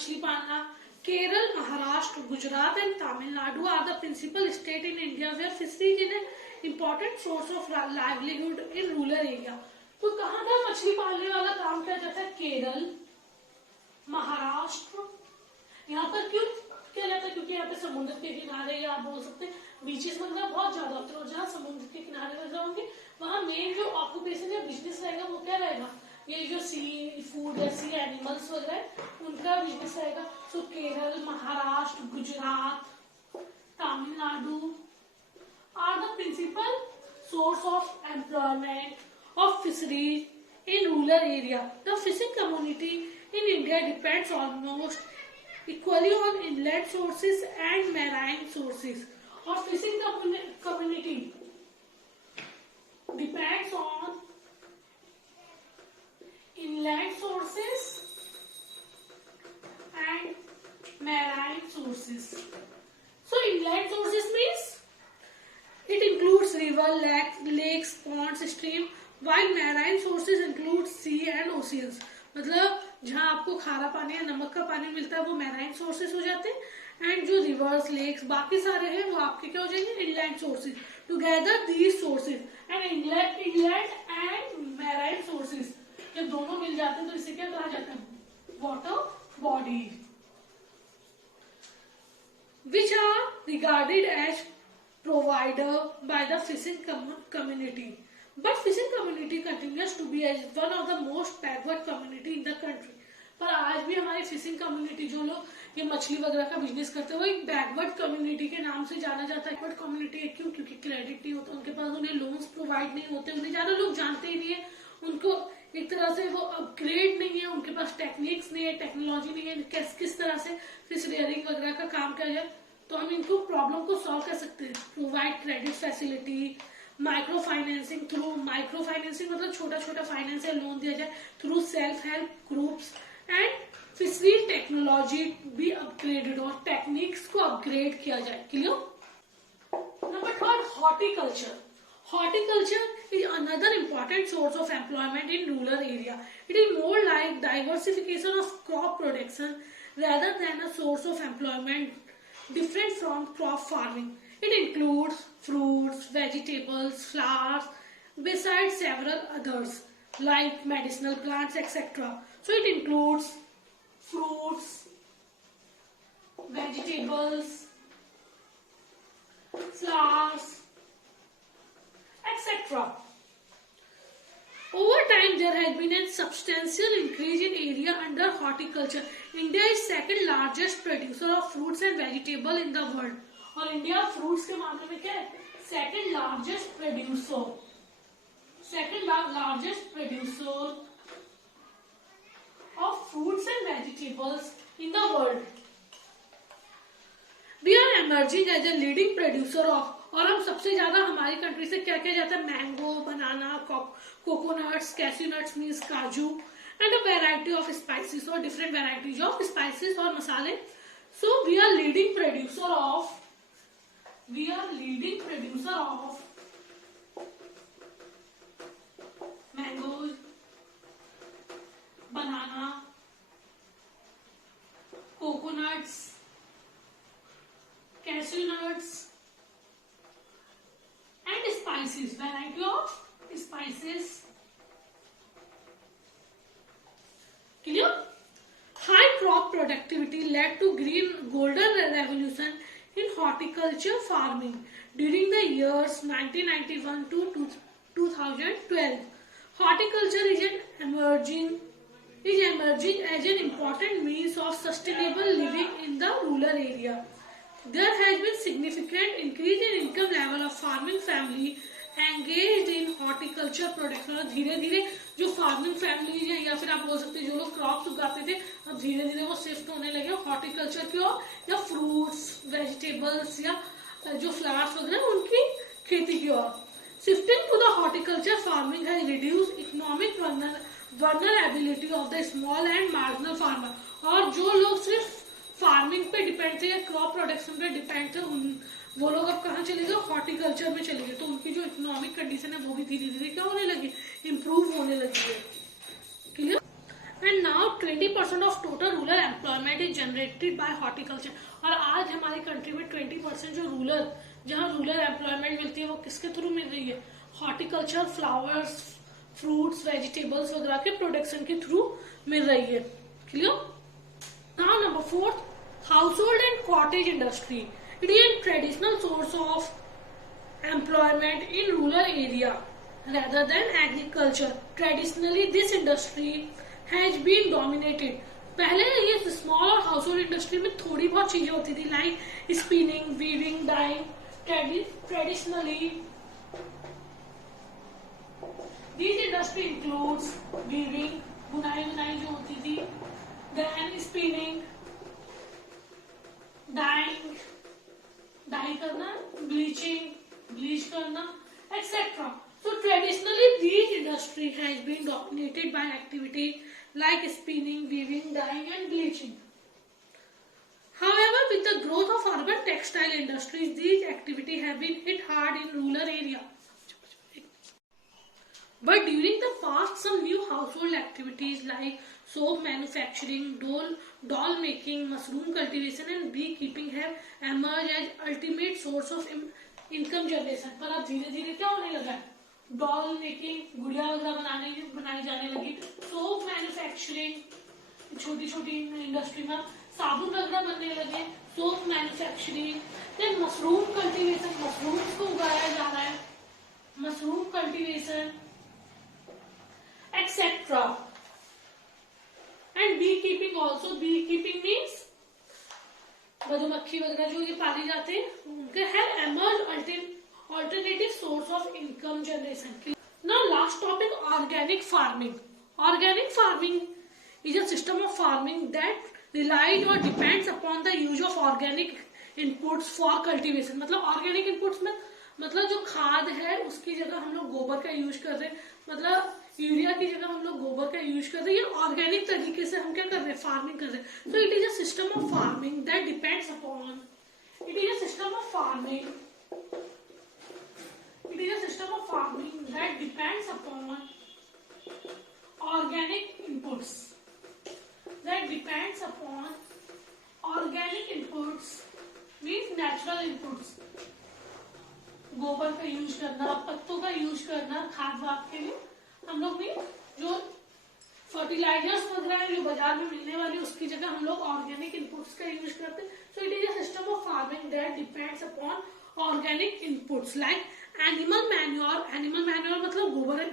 मछली पालना। Kerala, Maharashtra, Gujarat and Tamil Nadu are the principal state in India where fisheries is an important source of livelihood in rural area. तो कहाँ का मछली पालने वाला काम किया जाता है? केरल, महाराष्ट्र। यहाँ पर क्यों किया जाता है? क्योंकि यहाँ पे समुद्र के किनारे, या आप बोल सकते हैं बीचेस वगैरह बहुत ज्यादा होते हैं, और जहाँ समुद्र के किनारे वगैरह होंगे वहाँ मेन जो ऑक्यूपेशन या बिजनेस रहेगा वो क्या रहेगा? ये जो सी फूड या सी एनिमल्स वगैरह है उनका बिजनेस रहेगा। So Kerala, Maharashtra, Gujarat, Tamil Nadu are the principal source of employment of fisheries in rural area. The fishing community in India depends almost equally on inland sources and marine sources. और fishing community depends on inland sources and marine sources. So inland sources means it includes river, lakes, ponds, stream, while marine sources include sea and oceans. मतलब जहाँ आपको खारा पानी या नमक का पानी मिलता है वो मैराइन सोर्सेस हो जाते हैं, एंड जो रिवर्स, लेक्स, बाकी सारे हैं वो आपके क्या हो जाएंगे? Inland sources. Together these sources and inland and marine sources जब दोनों मिल जाते हैं तो इसे क्या कहा जाता है? Water body, which are regarded as provider by the fishing community. But fishing community continues to be as one of the most backward community in the country. पर आज भी हमारी फिशिंग कम्युनिटी, जो लोग ये मछली वगैरह का बिजनेस करते हैं, वो एक बैकवर्ड कम्युनिटी के नाम से जाना जाता है। बैकवर्ड कम्युनिटी है क्यों? क्योंकि क्रेडिट नहीं होता उनके पास, उन्हें लोन्स प्रोवाइड नहीं होते, उन्हें ज्यादा लोग जानते ही नहीं है, उनको एक तरह से वो अपग्रेड नहीं है, उनके पास टेक्निक्स नहीं है, टेक्नोलॉजी नहीं है किस तरह से फिश रेयरिंग वगैरह का काम किया जाए। तो हम इनको प्रॉब्लम को सॉल्व कर सकते हैं। Provide credit facility, micro financing, through micro financing मतलब छोटा छोटा फाइनेंस या लोन दिया जाए, through self help groups, and fishery technology भी अपग्रेडेड और टेक्निक्स को अपग्रेड किया जाए। Clear? Number 3, horticulture. Horticulture is another important source of employment in rural area. It is more like diversification of crop production rather than a source of employment different from crop farming. It includes fruits, vegetables, flowers, besides several others like medicinal plants, etc. So it includes fruits, vegetables, flowers, etc. Over time, there has been a substantial increase in area under horticulture. India is second largest producer of fruits and vegetables in the world. और India fruits के मामले में क्या है? Second largest producer of fruits and vegetables in the world. We are emerging as a leading producer of, और हम सबसे ज्यादा हमारी कंट्री से क्या किया जाता है? Mango, banana, coconuts, cashewnuts means काजू, and a variety of spices और डिफरेंट वेराइटीज ऑफ स्पाइसेस और मसाले. So we are leading producer of mangoes, banana, coconuts, cashew nuts, and spices, variety of spices. Clear? High crop productivity led to golden revolution in horticulture farming during the years 1991 to 2012. Horticulture is emerging as an important means of sustainable living in the rural area. There has been significant increase in income level of farming family engaged in horticulture production. और धीरे धीरे जो farming family है, या फिर आप बोल सकते हैं जो लोग क्रॉप्स उगाते थे, अब धीरे धीरे वो शिफ्ट होने लगे हॉर्टिकल्चर की ओर, या फ्रूट्स, वेजिटेबल्स या जो फ्लावर्स वगैरह उनकी खेती की ओर. Shifting to the horticulture farming has reduced economic vulnerability of the small and marginal farmer. और जो लोग सिर्फ फार्मिंग पे डिपेंड थे या क्रॉप प्रोडक्शन पे डिपेंड थे, वो लोग अब कहाँ चले गए? हॉर्टिकल्चर में चले गए. तो उनकी जो इकोनॉमिक कंडीशन है वो भी धीरे धीरे क्या होने लगी? इम्प्रूव होने लगी है. Clear? And now 20% 20% of total rural employment is generated by horticulture. और आज हमारी कंट्री में 20% जो जहाँ रूरल एम्प्लॉयमेंट मिलती है वो किसके थ्रू मिल रही है? हॉर्टिकल्चर, फ्लावर्स, फ्रूट्स, वेजिटेबल्स वगैरह के प्रोडक्शन के थ्रू मिल रही है। Clear? Now number 4, household and cottage industry. It is a traditional source of employment in rural area rather than agriculture. Traditionally, this industry has been dominated. पहले ये small और house hold industry में थोड़ी बहुत चीजें होती थी, like spinning, weaving, dyeing. Traditionally this industry includes weaving, बुनाई जो होती थी, देन स्पिनिंग, डाई करना, ब्लीच करना, etc. So traditionally, these industry has been dominated by activity like spinning, weaving, dyeing, and bleaching. However, with the growth of urban textile industries, these activities have been hit hard in rural area. But during the past, some new household activities like soap manufacturing, doll making, mushroom cultivation, and beekeeping have emerged as ultimate source of income generation. पर अब धीरे धीरे क्या होने लगा है? Doll making, गुड़िया वगैरह बनाई जाने लगी। सोप मैन्युफैक्चरिंग, छोटी छोटी इंडस्ट्री में साबुन वगैरह बनने लगे। Soap manufacturing, then mushroom cultivation, mushrooms को उगाया जा रहा है, mushroom cultivation, etcetera. And bee keeping also. Bee keeping means मधुमक्खी वगैरह जो ये पाली जाते हैं, उनके have emerge alternative source of income generation. Now last topic, organic farming. Organic farming is a system of farming that relies or depends upon the use of organic inputs for cultivation. मतलब organic inputs में मतलब जो खाद है उसकी जगह हम लोग गोबर का यूज कर रहे हैं, मतलब यूरिया की जगह हम लोग गोबर का यूज कर रहे हैं। ये ऑर्गेनिक तरीके से हम क्या कर रहे हैं? फार्मिंग कर रहे हैं। So it is a system of farming that depends upon, it is a system of farming that depends upon organic inputs. Means natural inputs. गोबर का यूज करना, पत्तों का यूज करना खाद वाद के लिए। हम लोग भी जो फर्टिलाइजर्स वगैरह है जो बाजार में मिलने वाली, उसकी जगह हम लोग ऑर्गेनिक इनपुट्स का यूज करते हैं। So it is a system of farming that depends upon organic inputs like animal manure मतलब गोबर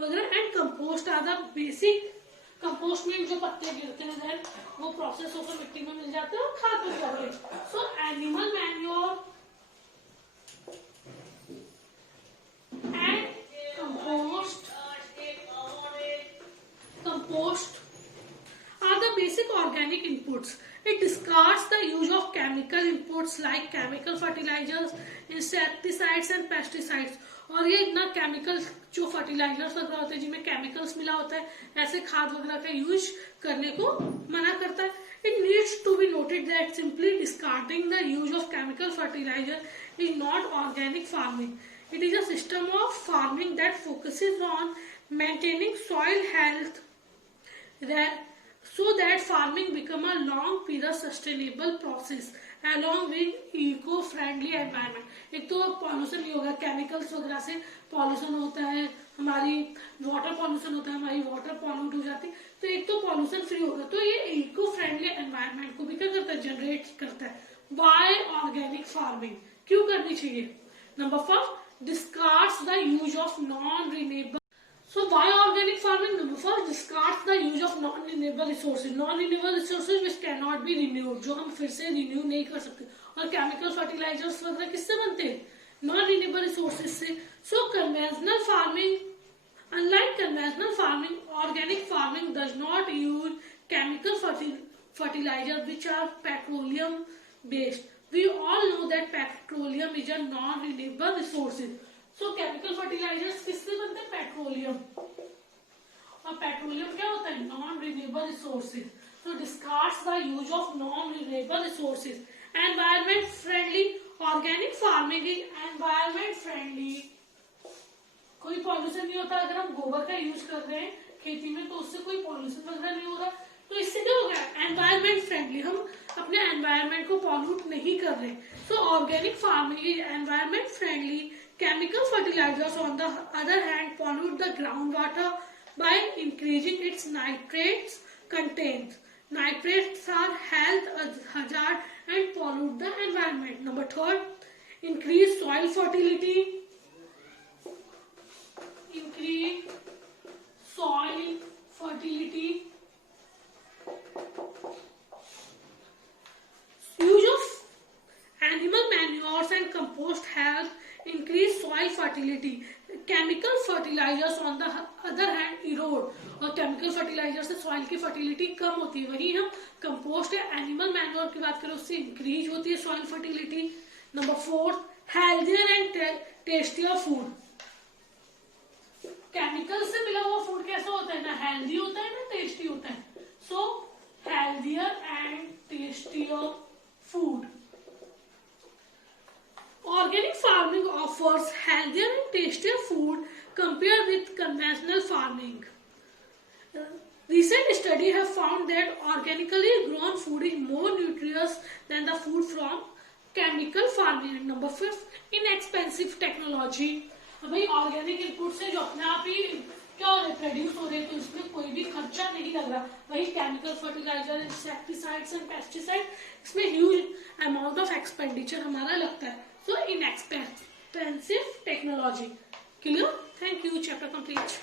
वगैरह, and compost are the basic. Compost में जो पत्ते गिरते हैं देन वो प्रोसेस होकर मिट्टी में मिल जाते हैं और खाद बन जाते हैं। So animal manure and compost are the basic organic inputs. It discards the use of chemical inputs like chemical fertilizers, insecticides and pesticides. और ये इतना केमिकल जो फर्टिलाइजर्स वगैरह होते हैं जिनमें केमिकल्स मिला होता है, ऐसे खाद वगैरह का यूज करने को मना करता है। It needs to be noted that simply discarding the use of chemical fertilizer is not organic farming. It is a system of farming that focuses on maintaining soil health so that farming become a long period sustainable process along with eco-friendly environment. एक तो pollution नहीं होगा, chemicals वगैरह से pollution होता है, हमारी water pollution होता है, हमारी वाटर पॉल्यूट हो जाती है, तो एक तो पॉल्यूशन फ्री होगा। तो ये इको फ्रेंडली एनवायरनमेंट को भी क्या करता है? जनरेट करता है। वाई ऑर्गेनिक फार्मिंग क्यों करनी चाहिए? Number 5, discards the use of non-renewable. So why organic farming? Number 4, discards the use of non-renewable resources. Non-renewable resources which cannot be renewed, जो हम फिर से रिन्यू नहीं कर सकते। और केमिकल फर्टिलाइजर्स वगैरह किससे बनते हैं? non-renewable resources से। So conventional farming, unlike conventional farming, organic farming does not use chemical fertilizer which are petroleum based. We all know that petroleum is a non-renewable resources. So chemical fertilizers किससे बनते हैं? Petroleum. और petroleum क्या होता है? non-renewable resources. So discards the use of non-renewable resources. Environment friendly. Organic farming is environment friendly. कोई pollution नहीं होता। अगर हम गोबर का यूज कर रहे हैं खेती में तो उससे कोई पॉल्यूशन वगैरह नहीं हो रहा। तो इससे क्या होगा, एनवायरमेंट फ्रेंडली, हम अपने एनवायरमेंट को पॉल्यूट नहीं कर रहे. So organic farming is environment friendly. Chemical fertilisers on the other hand pollute the ground water by increasing its nitrates contains. Nitrates are health hazard and pollute the environment. Number third, increase soil fertility. Increase soil fertility. Use of animal manures and compost help increase soil fertility. Chemical fertilisers on the other hand erode, और chemical fertiliser से soil की fertility कम होती है. वही हम compost या animal manure की बात करें, उससे इंक्रीज होती है soil fertility. Number fourth, healthier and tastier food. Chemical से मिला हुआ फूड कैसा होता है, ना हेल्दी होता है ना टेस्टी होता है. So healthier and tastier food. Organic farming offers healthier and tastier food compared with conventional farming. Recent studies have found that organically grown food is more nutritious than the food from chemical farming. And number 5, inexpensive technology. भाई organic input से जो अपने आप ही क्या हो रहा है, produce हो रहे हैं, तो इसमें कोई भी खर्चा नहीं लग रहा. वही chemical fertiliser, insecticides and pesticide, इसमें ह्यूज अमाउंट ऑफ एक्सपेंडिचर हमारा लगता है. So inexpensive technology. Clear? Thank you. Chapter complete.